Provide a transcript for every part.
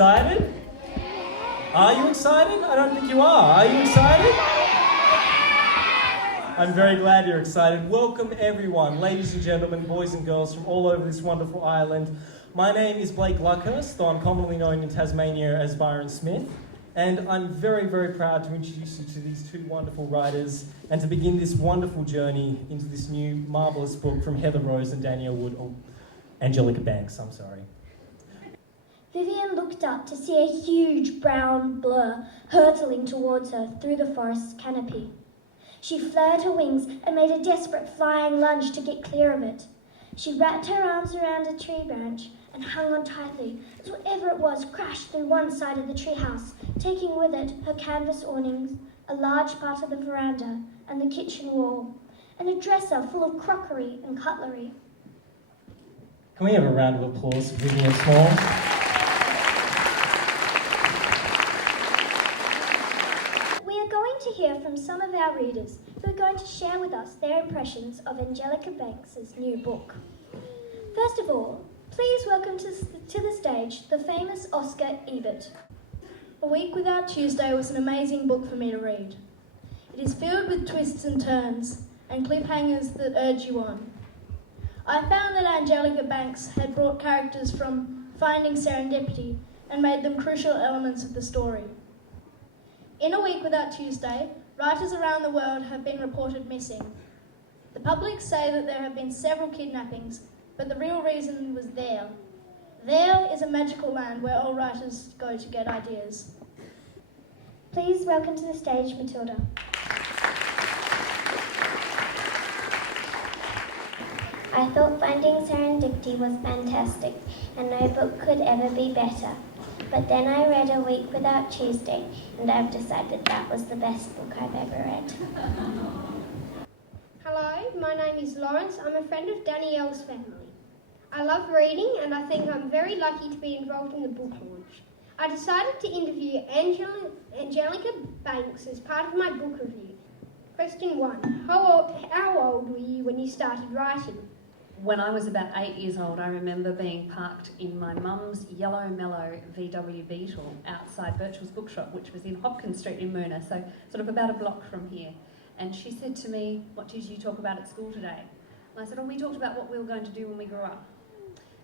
excited? Are you excited? I don't think you are. Are you excited? I'm very glad you're excited. Welcome everyone, ladies and gentlemen, boys and girls from all over this wonderful island. My name is Blake Luckhurst, though I'm commonly known in Tasmania as Byron Smith. And I'm very, very proud to introduce you to these two wonderful writers and to begin this wonderful journey into this new marvellous book from Heather Rose and Danielle Wood, or Angelica Banks, I'm sorry. Vivian looked up to see a huge brown blur hurtling towards her through the forest's canopy. She flared her wings and made a desperate flying lunge to get clear of it. She wrapped her arms around a tree branch and hung on tightly as whatever it was crashed through one side of the treehouse, taking with it her canvas awnings, a large part of the veranda and the kitchen wall, and a dresser full of crockery and cutlery. Can we have a round of applause for Vivian Small? To hear from some of our readers who are going to share with us their impressions of Angelica Banks' new book. First of all, please welcome to the stage the famous Oscar Ebert. A Week Without Tuesday was an amazing book for me to read. It is filled with twists and turns and cliffhangers that urge you on. I found that Angelica Banks had brought characters from Finding Serendipity and made them crucial elements of the story. In A Week Without Tuesday, writers around the world have been reported missing. The public say that there have been several kidnappings, but the real reason was there. There is a magical land where all writers go to get ideas. Please welcome to the stage Matilda. I thought Finding Serendipity was fantastic, and no book could ever be better. But then I read A Week Without Tuesday, and I've decided that was the best book I've ever read. Hello, my name is Lawrence. I'm a friend of Danielle's family. I love reading, and I think I'm very lucky to be involved in the book launch. I decided to interview Angelica Banks as part of my book review. Question 1. How old were you when you started writing? When I was about 8 years old, I remember being parked in my mum's yellow mellow VW Beetle outside Birchall's Bookshop, which was in Hopkins Street in Moonah, so sort of about a block from here. And she said to me, "What did you talk about at school today?" And I said, "Oh, we talked about what we were going to do when we grew up."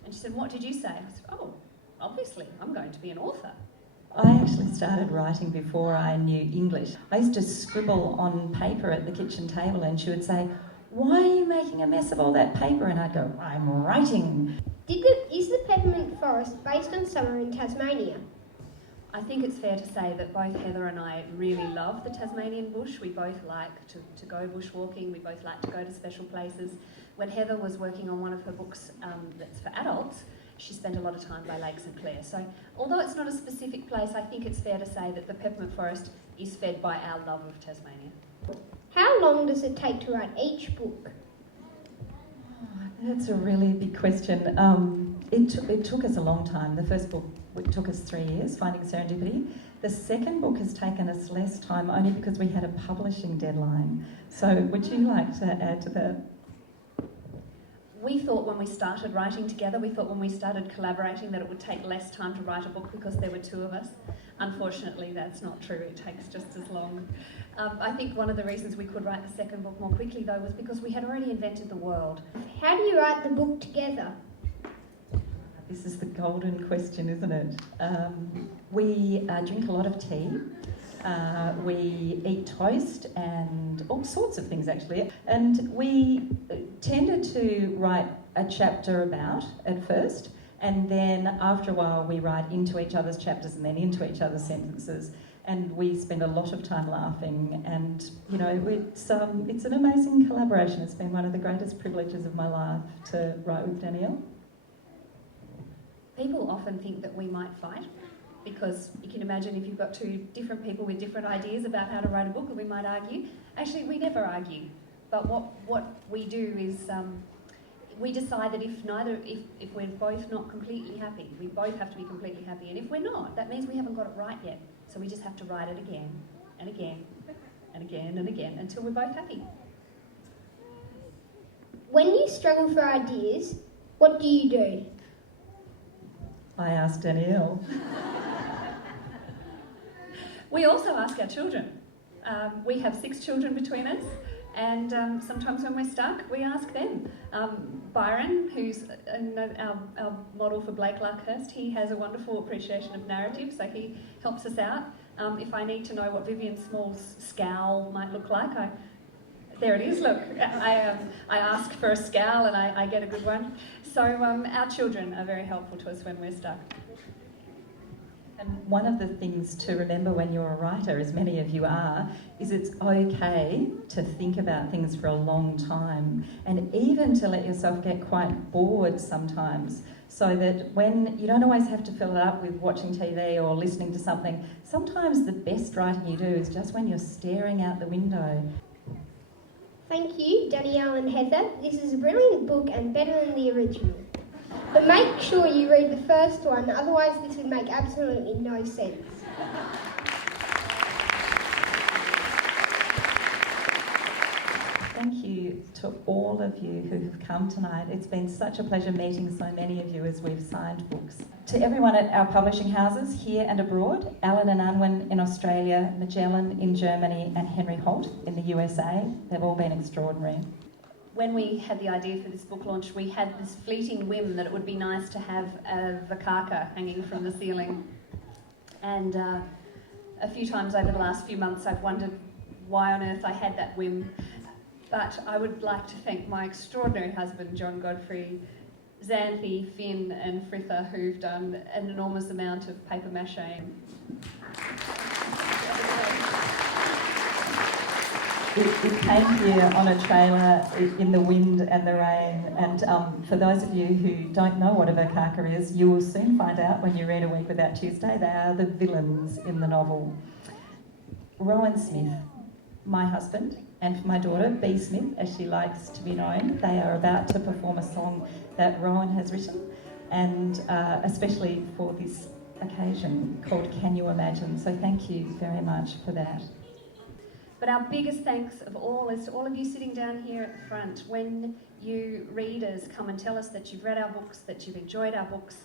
And she said, "What did you say?" I said, "Oh, obviously, I'm going to be an author." I actually started writing before I knew English. I used to scribble on paper at the kitchen table, and she would say, "Why are you making a mess of all that paper?" And I'd go, "I'm writing." Is the peppermint forest based on summer in Tasmania? I think it's fair to say that both Heather and I really love the Tasmanian bush. We both like to go bushwalking. We both like to go to special places. When Heather was working on one of her books that's for adults, she spent a lot of time by Lake St Clair. So although it's not a specific place, I think it's fair to say that the peppermint forest is fed by our love of Tasmania. How long does it take to write each book? That's a really big question. It took us a long time. The first book took us 3 years, Finding Serendipity. The second book has taken us less time, only because we had a publishing deadline. So would you like to add to that? We thought when we started writing together, we thought when we started collaborating that it would take less time to write a book because there were two of us. Unfortunately, that's not true. It takes just as long. I think one of the reasons we could write the second book more quickly, though, was because we had already invented the world. How do you write the book together? This is the golden question, isn't it? We drink a lot of tea. We eat toast and all sorts of things, actually. And we tended to write a chapter about at first, and then after a while we write into each other's chapters and then into each other's sentences. And we spend a lot of time laughing, and you know, it's an amazing collaboration. It's been one of the greatest privileges of my life to write with Danielle. People often think that we might fight, because you can imagine if you've got two different people with different ideas about how to write a book, that we might argue. Actually, we never argue. But what we do is we decide that if we're both not completely happy, we both have to be completely happy. And if we're not, that means we haven't got it right yet. So we just have to write it again and again and again and again until we're both happy. When you struggle for ideas, what do you do? I asked Danielle. We also ask our children. We have 6 children between us, and sometimes when we're stuck, we ask them. Byron, who's our model for Blake Luckhurst, he has a wonderful appreciation of narrative, so he helps us out. If I need to know what Vivian Small's scowl might look like, there it is, look. I ask for a scowl and I get a good one. So our children are very helpful to us when we're stuck. And one of the things to remember when you're a writer, as many of you are, is it's okay to think about things for a long time, and even to let yourself get quite bored sometimes, so that when you don't always have to fill it up with watching TV or listening to something. Sometimes the best writing you do is just when you're staring out the window. Thank you, Danielle and Heather. This is a brilliant book and better than the original. But make sure you read the first one, otherwise this would make absolutely no sense. Thank you to all of you who have come tonight. It's been such a pleasure meeting so many of you as we've signed books. To everyone at our publishing houses here and abroad, Allen and Unwin in Australia, Magellan in Germany and Henry Holt in the USA, they've all been extraordinary. When we had the idea for this book launch, we had this fleeting whim that it would be nice to have a vakaka hanging from the ceiling. And a few times over the last few months I've wondered why on earth I had that whim. But I would like to thank my extraordinary husband, John Godfrey, Xanthi, Finn and Fritha, who've done an enormous amount of paper mache. It came here on a trailer in the wind and the rain, and for those of you who don't know what a vakaka is, you will soon find out when you read A Week Without Tuesday. They are the villains in the novel. Rowan Smith, my husband, and my daughter, B. Smith, as she likes to be known, they are about to perform a song that Rowan has written, and especially for this occasion, called Can You Imagine? So thank you very much for that. But our biggest thanks of all is to all of you sitting down here at the front. When you readers come and tell us that you've read our books, that you've enjoyed our books,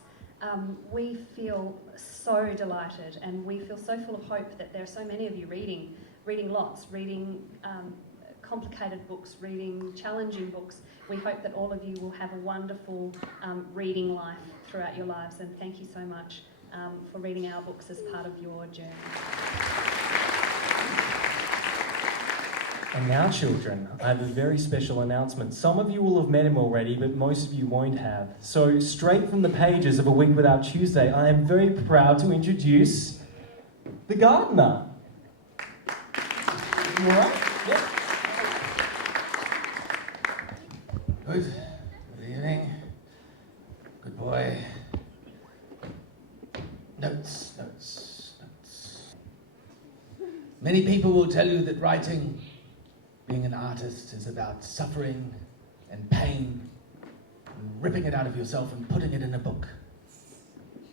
we feel so delighted, and we feel so full of hope that there are so many of you reading lots, reading complicated books, reading challenging books. We hope that all of you will have a wonderful reading life throughout your lives, and thank you so much for reading our books as part of your journey. And now, children, I have a very special announcement. Some of you will have met him already, but most of you won't have. So, straight from the pages of A Week Without Tuesday, I am very proud to introduce the gardener. You all right? Yep. Good evening. Good boy. Notes. Many people will tell you that writing, being an artist, is about suffering and pain and ripping it out of yourself and putting it in a book.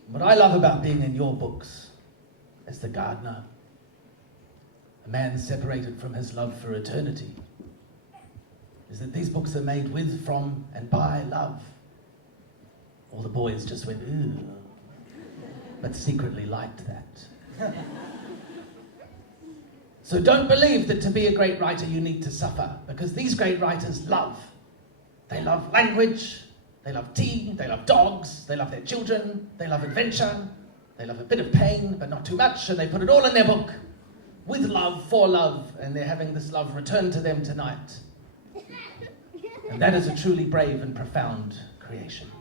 What I love about being in your books as the gardener, a man separated from his love for eternity, is that these books are made with, from, and by love. All the boys just went, ooh, but secretly liked that. So don't believe that to be a great writer you need to suffer, because these great writers love. They love language, they love tea, they love dogs, they love their children, they love adventure, they love a bit of pain, but not too much, and they put it all in their book, with love, for love, and they're having this love returned to them tonight. And that is a truly brave and profound creation.